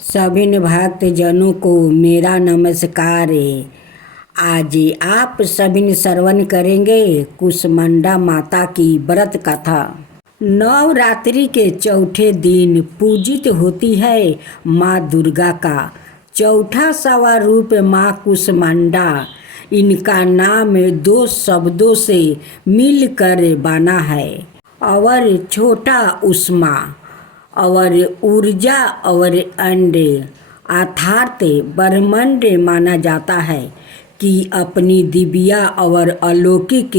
सभी भक्त जनों को मेरा नमस्कार है। आज आप सभी श्रवण करेंगे कुसमांडा माता की व्रत कथा। नवरात्रि के चौथे दिन पूजित होती है माँ दुर्गा का चौथा स्वरूप माँ कुसमांडा। इनका नाम दो शब्दों से मिलकर बना है और छोटा उष्मा और ऊर्जा और अंडे अर्थात ब्रह्मांड माना जाता है कि अपनी दिव्या और अलौकिक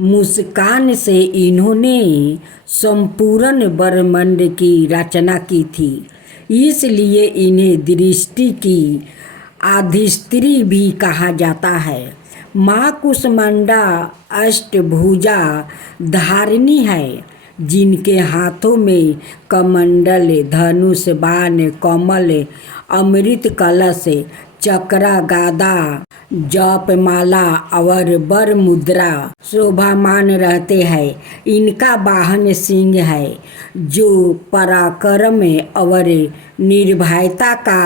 मुस्कान से इन्होंने संपूर्ण ब्रह्मांड की रचना की थी। इसलिए इन्हें दृष्टि की अधिस्त्री भी कहा जाता है। माँ कुसमांडा अष्टभुजा धारिणी है, जिनके हाथों में कमंडल, धनुष, बाण, कमल, अमृत कलश, चक्रा, गादा, जपमाला और वर मुद्रा शोभामान रहते हैं। इनका वाहन सिंह है, जो पराक्रम और निर्भयता का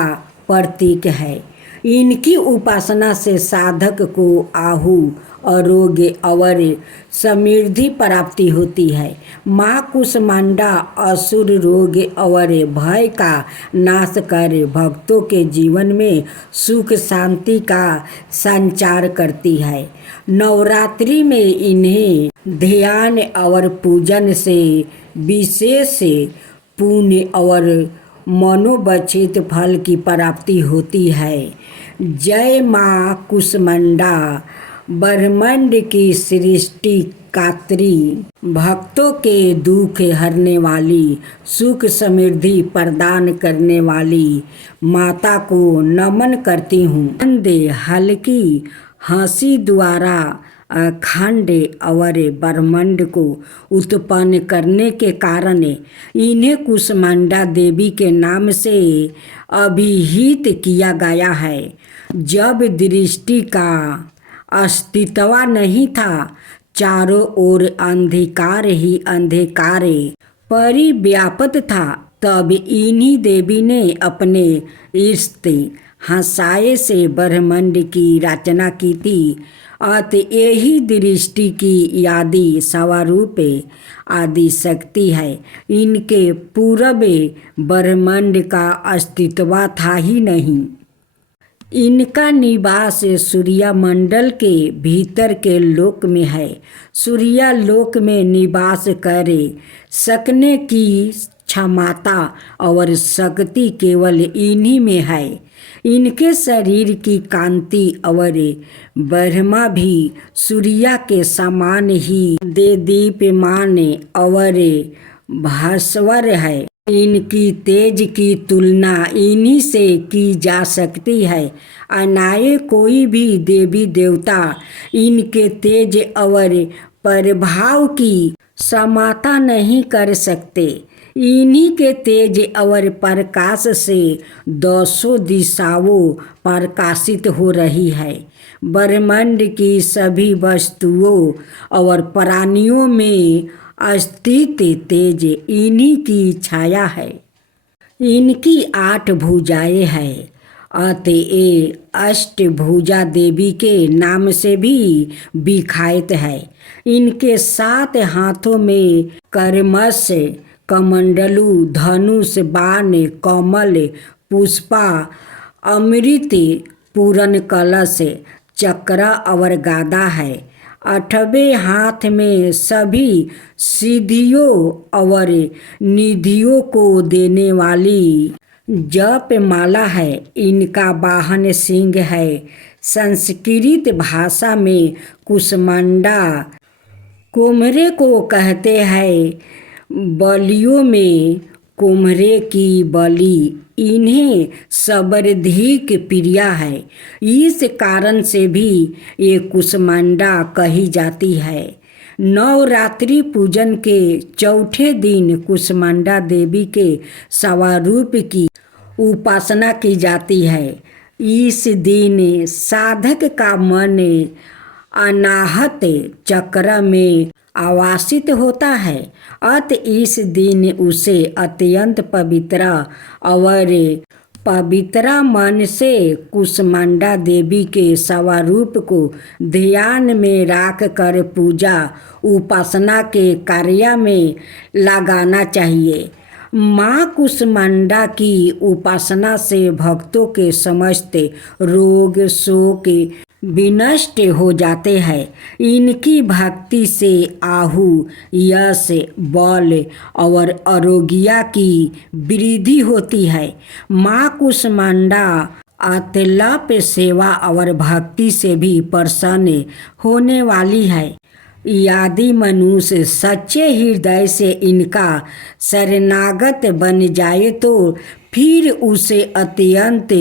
प्रतीक है। इनकी उपासना से साधक को आयु, आरोग्य और समृद्धि प्राप्ति होती है। माँ कुसमांडा असुर, रोग और भय का नाश कर भक्तों के जीवन में सुख शांति का संचार करती है। नवरात्रि में इन्हें ध्यान और पूजन से विशेष पुण्य और मनोवांछित फल की प्राप्ति होती है। जय माँ कुसमांडा, ब्रह्मांड की सृष्टि कात्री, भक्तों के दुख हरने वाली, सुख समृद्धि प्रदान करने वाली माता को नमन करती हूँ। हल्की हंसी द्वारा अखंड और ब्रह्मांड को उत्पन्न करने के कारण इन्हें कुसमांडा देवी के नाम से अभिहित किया गया है। जब दृष्टि का अस्तित्व नहीं था, चारों ओर अंधकार ही अंधकार परिव्याप्त था, तब इन्हीं देवी ने अपने इष्ट हंसाए से ब्रह्मांड की रचना की थी। अत यही दृष्टि की आदि स्वरूप आदि शक्ति है। इनके पूर्व ब्रह्मांड का अस्तित्व था ही नहीं। इनका निवास सूर्यमंडल के भीतर के लोक में है। सूर्यलोक में निवास कर सकने की क्षमता और शक्ति केवल इन्हीं में है। इनके शरीर की कांति और ब्रह्मा भी सूर्य के समान ही देदीप्यमान और भास्वर है। इनकी तेज की तुलना इन्हीं से की जा सकती है। अन्य कोई भी देवी देवता इनके तेज और प्रभाव की समानता नहीं कर सकते। इन्हीं के तेज और प्रकाश से दसों दिशाओं प्रकाशित हो रही है। ब्रह्मांड की सभी वस्तुओं और प्राणियों में अस्तित्व तेज इन्हीं की छाया है। इनकी 8 भुजाएं हैं, अतएव अष्टभुजा देवी के नाम से भी विख्यात है। इनके 7 हाथों में कर्मश, कमंडलु, धनुष, बाण, कमल, पुष्पा, अमृत पूर्ण कलश, चक्र और गादा है। 8वें हाथ में सभी सिद्धियों और निधियों को देने वाली जपमाला है। इनका वाहन सिंह है। संस्कृत भाषा में कुसमांडा कुम्हरे को कहते हैं। बलियों में कुम्हरे की बलि इन्हें सर्वाधिक प्रिय है। इस कारण से भी ये कुसमांडा कही जाती है। नवरात्रि पूजन के चौथे दिन कुसमांडा देवी के स्वरूप की उपासना की जाती है। इस दिन साधक का मन अनाहत चक्र में आवासित होता है। अत इस दिन उसे अत्यंत पवित्र और पवित्र मन से कुसमांडा देवी के स्वरूप को ध्यान में रख कर पूजा उपासना के कार्य में लगाना चाहिए। माँ कुसमांडा की उपासना से भक्तों के समस्त रोग शोक विनष्ट हो जाते हैं। इनकी भक्ति से आहु यश बल और आरोग्य की वृद्धि होती है। माँ कुसमांडा अत्यल्प सेवा और भक्ति से भी प्रसन्न होने वाली है। यदि मनुष्य सच्चे हृदय से इनका शरणागत बन जाए तो फिर उसे अत्यंत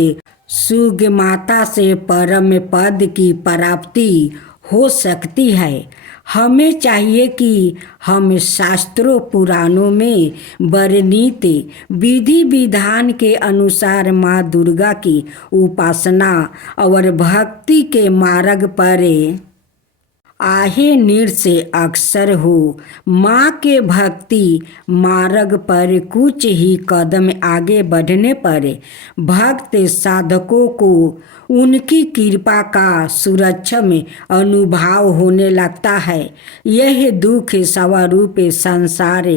सुगमता से परम पद की प्राप्ति हो सकती है। हमें चाहिए कि हम शास्त्रों पुराणों में वर्णित विधि विधान के अनुसार माँ दुर्गा की उपासना और भक्ति के मार्ग पर आहे निर्णय से अक्सर हो। माँ के भक्ति मार्ग पर कुछ ही कदम आगे बढ़ने पर भक्त साधकों को उनकी कृपा का सुरक्षा में अनुभव होने लगता है। यह दुख स्वरूप संसार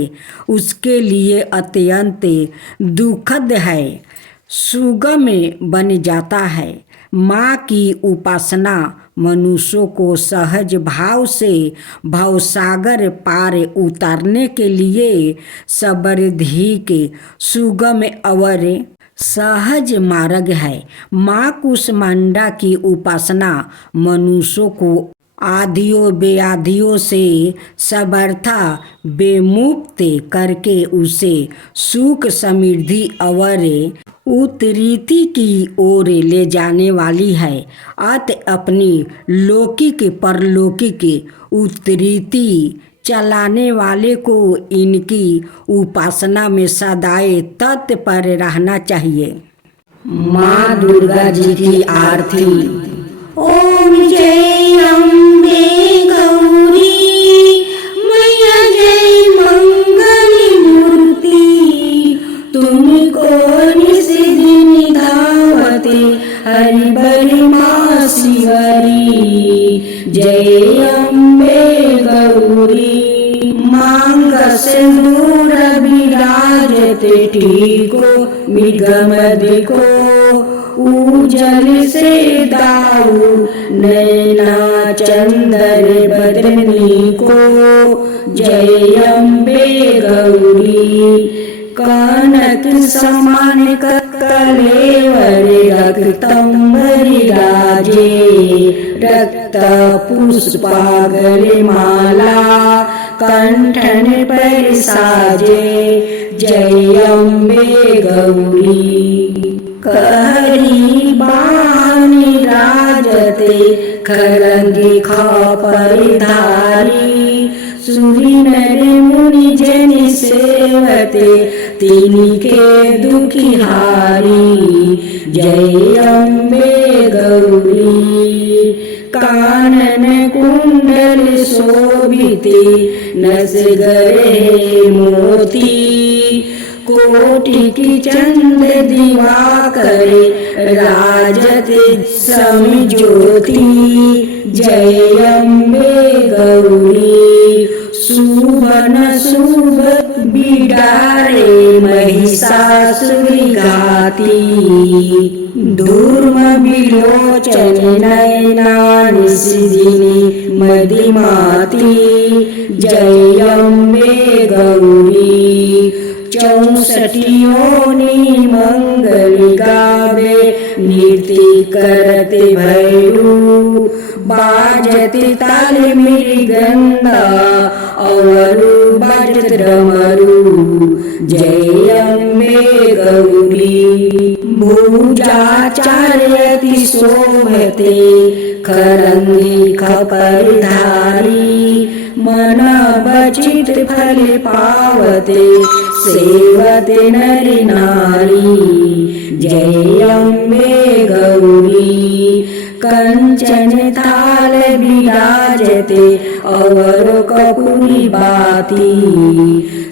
उसके लिए अत्यंत दुखद है, सुगम बन जाता है। माँ की उपासना मनुष्यों को सहज भाव से भवसागर पार उतारने के लिए समृद्धि के सुगम और सहज मार्ग है। माँ कुसमांडा की उपासना मनुष्यों को आदियों व्याधियों से समर्था बेमुक्त करके उसे सुख समृद्धि और उत्तरीति की ओर ले जाने वाली है। अतः अपनी लौकिक परलौकिक उत्तरीति चलाने वाले को इनकी उपासना में सदाए तत्पर रहना चाहिए। माँ दुर्गा जी की आरती। ओम जय अम्बे गौरी मैया जय मंगल मूर्ति, तुमको निस दिन धावते हरि बल माँ शिवरी। जय अम्बे गौरी मांग सिंदूर विराजते टीको मृगमद को, उजल से दाऊ नैना चंदर बदनी को। जय अम्बे गौरी कनक समान कलेवर रक्तंबरी राजे, रक्त पुष्पागल माला कंठन पर साजे। जय अम्बे गौरी कहरी बानी राजते खरंगी खापर धारी, सुरी नर मुनि जन सेवते तिनके दुखिहारी। जय अम्बे गौरी कानन कुंडल शोभिते नस गरे मोती, कोटि की चंद दिवाकर राजत समज्योति। जय अम्बे गौरी सुबन शुभ बिडारे महिषासुर घाती, धूर्म विलोचन नयना निशिदिनी मदिमाती। जय अम्बे गौरी 64 योनि मंगल गावे नृत्य करते भैरू, बाजते ताल मृदंगा और बाजत डमरू। जय अम्बे गौरी भुजाचार्यति शोभते खरंगी खपर धारी, मन बचित फल पावते सेवते नर नारी। जय अम्बे गौरी कंचन थाल विराजते और कपूरी बाती,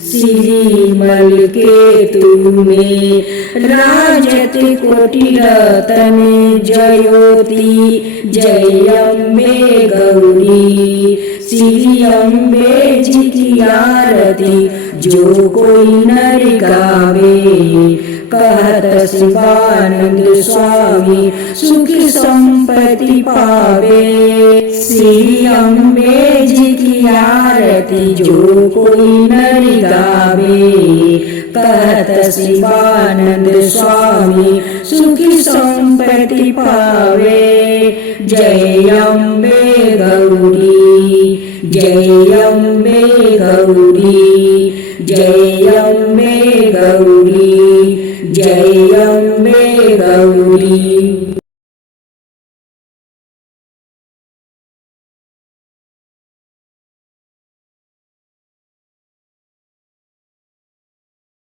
श्रीमल के तुम्हें राजते कोटिरत्ने जयोति जय अम्बे गौरी। श्री अम्बे जी की आरती जो कोई नर गावे, कहत शिवानंद स्वामी सुखी संपत्ति पावे। श्री अम्बे जी की आरती जो कोई नर गावे, कहत शिवानंद स्वामी सुखी संपत्ति पावे। जय अम्बे गौरी, जय अम्बे गौरी, जय अम्बे गौरी, जय अम्बे गौरी।